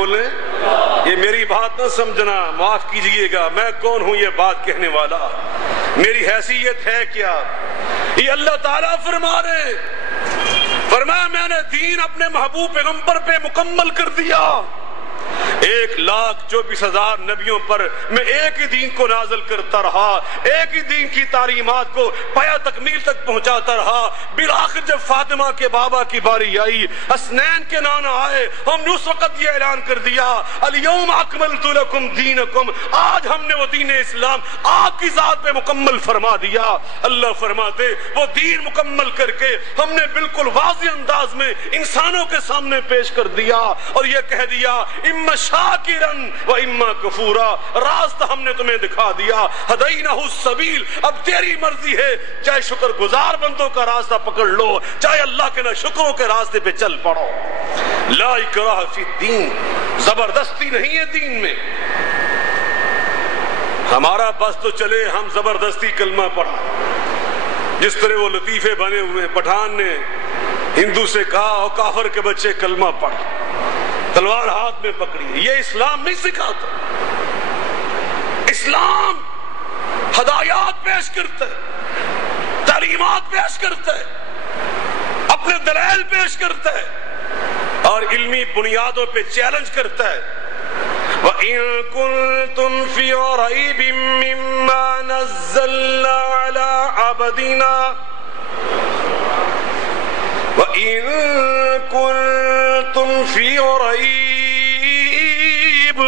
بولیں یہ میری بات نہ سمجھنا، معاف کیجئے گا، میں کون ہوں یہ بات کہنے والا، میری حیثیت ہے کیا؟ یہ اللہ تعالیٰ فرما رہے، فرمایا میں نے دین اپنے محبوب پیغمبر پہ مکمل کر دیا، 1,24,000 نبیوں پر میں ایک ہی دین کو نازل کرتا رہا، ایک ہی دین کی تعلیمات کو پایا تکمیل تک پہنچاتا رہا۔ بالآخر جب فاطمہ کے بابا کی باری آئی، حسنین کے نانا آئے، ہم نے اس وقت یہ اعلان کر دیا الیوم اکملت لکم دینکم، آج ہم نے وہ دین اسلام آپ کی ذات پہ مکمل فرما دیا۔ اللہ فرماتے وہ دین مکمل کر کے ہم نے بالکل واضح انداز میں انسانوں کے سامنے پیش کر دیا اور یہ کہہ دیا اما شاکرن و اما کفورا، راستہ ہم نے تمہیں دکھا دیا، ہدینہ السبیل، اب تیری مرضی ہے، چاہے شکر گزار بندوں کا راستہ پکڑ لو، چاہے اللہ کے ناشکروں کے راستے پہ چل پڑو۔ لا اکراہ فی الدین، زبردستی نہیں ہے دین میں، ہمارا بس تو چلے ہم زبردستی کلمہ پڑھا، جس طرح وہ لطیفے بنے ہوئے، پٹھان نے ہندو سے کہا اور کافر کے بچے کلمہ پڑھ، تلوار ہاتھ میں پکڑی، یہ اسلام نہیں سکھاتا۔ اسلام ہدایات پیش کرتا ہے، تعلیمات پیش کرتا ہے، اپنے دلائل پیش کرتا ہے اور علمی بنیادوں پہ چیلنج کرتا ہے۔ وَإِن كُنتُمْ فِي رَيْبٍ مِّمَّا نَزَّلْنَا عَلَىٰ عَبْدِنَا وَإِن كُنتُمْ فِي رَيْبٍ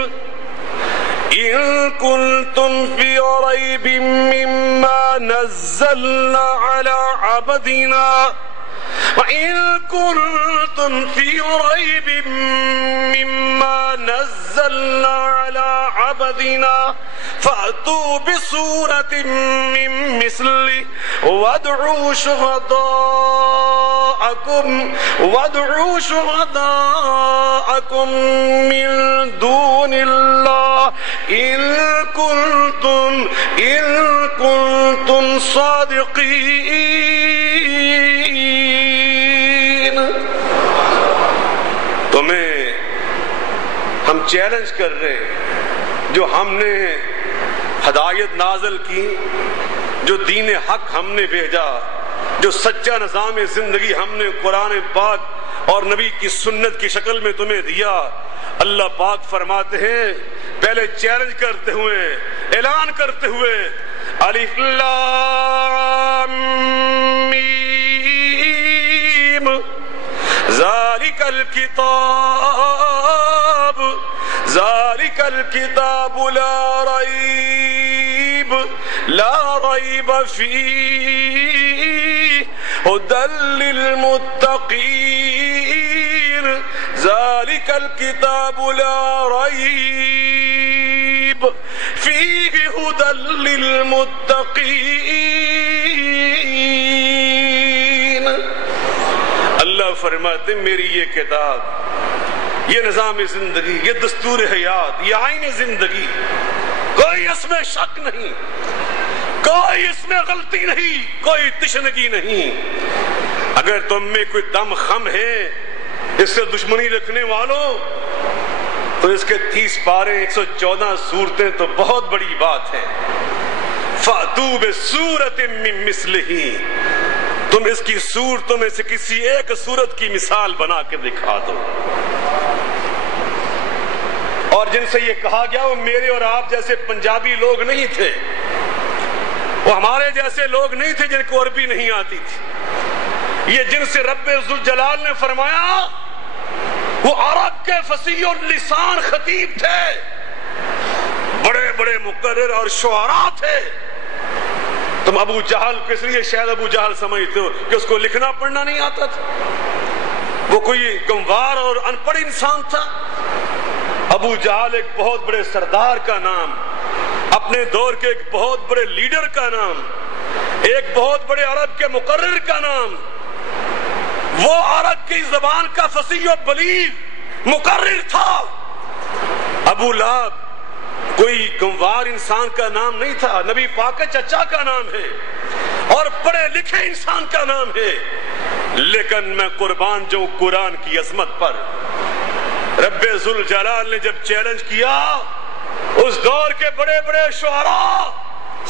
إِن كُنتُمْ فِي رَيْبٍ مِّمَّا نَزَّلْنَا عَلَىٰ عَبْدِنَا وَإِن كُنتُمْ فِي رَيْبٍ مِّمَّا نَزَّلْنَا عَلَىٰ عَبْدِنَا فَأْتُوا بِسُورَةٍ مِّن مِّثْلِهِ وَادْعُوا شُهَدَاءَكُم مِّن دُونِ اللَّهِ إِن كُنتُمْ صَادِقِينَ۔ تمہیں ہم چیلنج کر رہے ہیں، جو ہم نے ہدایت نازل کی، جو دین حق ہم نے بھیجا، جو سچا نظام زندگی ہم نے قرآن پاک اور نبی کی سنت کی شکل میں تمہیں دیا، اللہ پاک فرماتے ہیں پہلے چیلنج کرتے ہوئے، اعلان کرتے ہوئے الف لام میم ذالک الکتاب لا ریب فیہ ہدی للمتقین، ذالک الکتاب لا ریب فیہ ہدی للمتقین۔ اللہ فرماتے میری یہ کتاب، یہ نظام زندگی، یہ دستور حیات، یہ آئین زندگی، کوئی اس میں شک نہیں، کوئی اس میں غلطی نہیں، کوئی تشنگی نہیں۔ اگر تم میں کوئی دم خم ہے اس سے دشمنی رکھنے والوں، تو اس کے 30 پارے 114 صورتیں تو بہت بڑی بات ہے۔ فَأْتُوا بِسُورَةٍ مِّن مِّثْلِهِ، تم اس کی صورتوں میں سے کسی ایک صورت کی مثال بنا کے دکھا دو۔ اور جن سے یہ کہا گیا وہ میرے اور آپ جیسے پنجابی لوگ نہیں تھے، وہ ہمارے جیسے لوگ نہیں تھے جن کو عربی نہیں آتی تھی، یہ جن سے رب ذوالجلال نے فرمایا وہ عرب کے فصیح اللسان خطیب تھے، بڑے بڑے مقرر اور شعراء تھے۔ تم ابو جہل کو اس لیے شاید ابو جہل سمجھتے ہو کہ اس کو لکھنا پڑھنا نہیں آتا تھا، وہ کوئی گنوار اور ان پڑھ انسان تھا۔ ابو جہل ایک بہت بڑے سردار کا نام، اپنے دور کے ایک بہت بڑے لیڈر کا نام، ایک بہت بڑے عرب کے مقرر کا نام، وہ عرب کی زبان کا فصیح و بلیغ مقرر تھا۔ ابو لہب کوئی گنوار انسان کا نام نہیں تھا، نبی پاک کے چچا کا نام ہے اور پڑھے لکھے انسان کا نام ہے، لیکن میں قربان جو قرآن کی عظمت پر، رب ذوالجلال نے جب چیلنج کیا، اس دور کے بڑے بڑے شعراء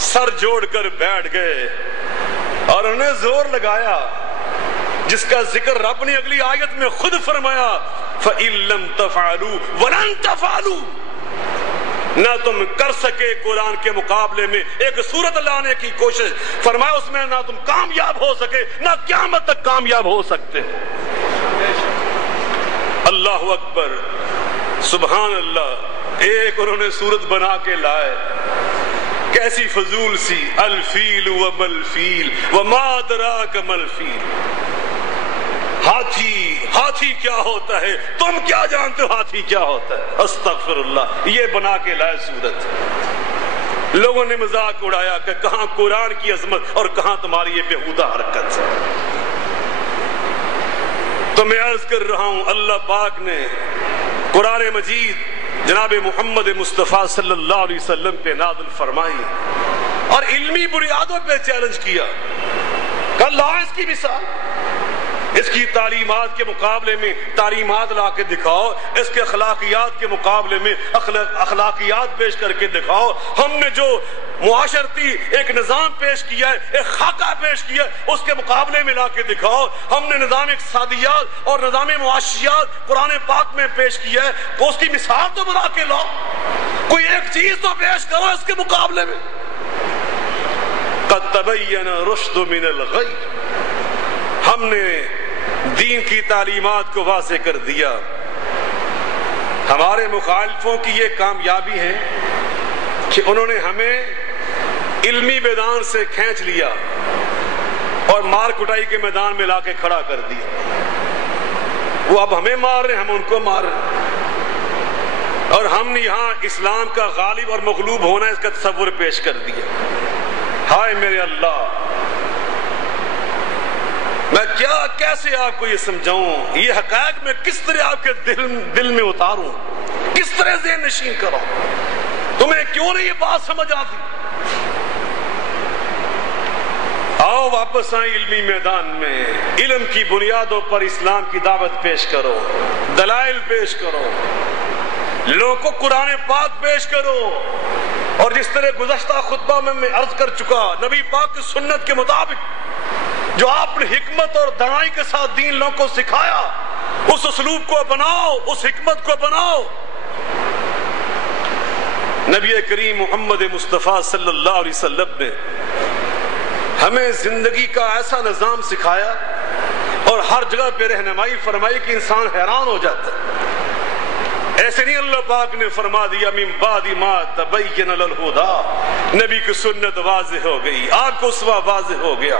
سر جوڑ کر بیٹھ گئے اور انہیں زور لگایا، جس کا ذکر رب نے اگلی آیت میں خود فرمایا، فَإِن لَّمْ تَفْعَلُوا وَلَن تَفْعَلُوا، نہ تم کر سکے قرآن کے مقابلے میں ایک صورت لانے کی کوشش، فرمایا اس میں نہ تم کامیاب ہو سکے، نہ قیامت تک کامیاب ہو سکتے۔ اللہ اکبر، سبحان اللہ، ایک انہوں نے صورت بنا کے لائے، کیسی فضول سی، الفیل وما الفیل وما ادراک ما الفیل، ہاتھی کیا ہوتا ہے، تم کیا جانتے ہو ہاتھی کیا ہوتا ہے، استغفر اللہ، یہ بنا کے لائے صورت۔ لوگوں نے مذاق اڑایا کہ کہاں قرآن کی عظمت اور کہاں تمہاری یہ بیہودہ حرکت۔ تو میں عرض کر رہا ہوں، اللہ پاک نے قرآن مجید جناب محمد مصطفیٰ صلی اللہ علیہ وسلم پہ نازل فرمائی اور علمی بنیادوں پہ چیلنج کیا کہ لا اس کی مثال، اس کی تعلیمات کے مقابلے میں تعلیمات لا کے دکھاؤ، اس کے اخلاقیات کے مقابلے میں اخلاقیات پیش کر کے دکھاؤ۔ ہم نے جو معاشرتی ایک نظام پیش کیا ہے، ایک خاکہ پیش کیا ہے، اس کے مقابلے میں لا کے دکھاؤ۔ ہم نے نظام اقتصادیات اور نظام معاشیات قرآن پاک میں پیش کیا ہے، تو اس کی مثال تو بنا کے لاؤ، کوئی ایک چیز تو پیش کرو اس کے مقابلے میں۔ قد تبین رشد من الغی، ہم نے دین کی تعلیمات کو واضح کر دیا۔ ہمارے مخالفوں کی یہ کامیابی ہے کہ انہوں نے ہمیں علمی میدان سے کھینچ لیا اور مار کٹائی کے میدان میں لا کے کھڑا کر دیا۔ وہ اب ہمیں مار رہے ہیں، ہم ان کو مار رہے ہیں، اور ہم نے یہاں اسلام کا غالب اور مغلوب ہونا اس کا تصور پیش کر دیا۔ ہائے میرے اللہ، میں کیسے آپ کو یہ سمجھاؤں، یہ حقائق میں کس طرح آپ کے دل میں اتاروں، کس طرح ذہن نشین کروں؟ تمہیں کیوں نہیں یہ بات سمجھ آتی؟ آؤ واپس آئیں علمی میدان میں، علم کی بنیادوں پر اسلام کی دعوت پیش کرو، دلائل پیش کرو، لوگوں کو قرآن پاک پیش کرو، اور جس طرح گزشتہ خطبہ میں عرض کر چکا، نبی پاک کی سنت کے مطابق جو آپ نے حکمت اور دانائی کے ساتھ دین لوگوں کو سکھایا، اس اسلوب کو بناؤ، اس حکمت کو بناؤ۔ نبی کریم محمد مصطفیٰ صلی اللہ علیہ وسلم نے ہمیں زندگی کا ایسا نظام سکھایا اور ہر جگہ پہ رہنمائی فرمائی کہ انسان حیران ہو جاتا ہے۔ ایسے نہیں اللہ پاک نے فرما دیا من بعد ما تبین للہدی، نبی کی سنت واضح ہو گئی، آپ کو اسوہ واضح ہو گیا۔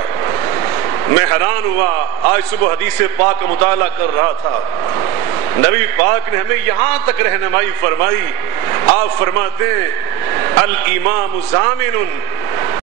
میں حیران ہوا، آج صبح حدیث پاک کا مطالعہ کر رہا تھا، نبی پاک نے ہمیں یہاں تک رہنمائی فرمائی۔ آپ فرماتے ہیں الامام ضامن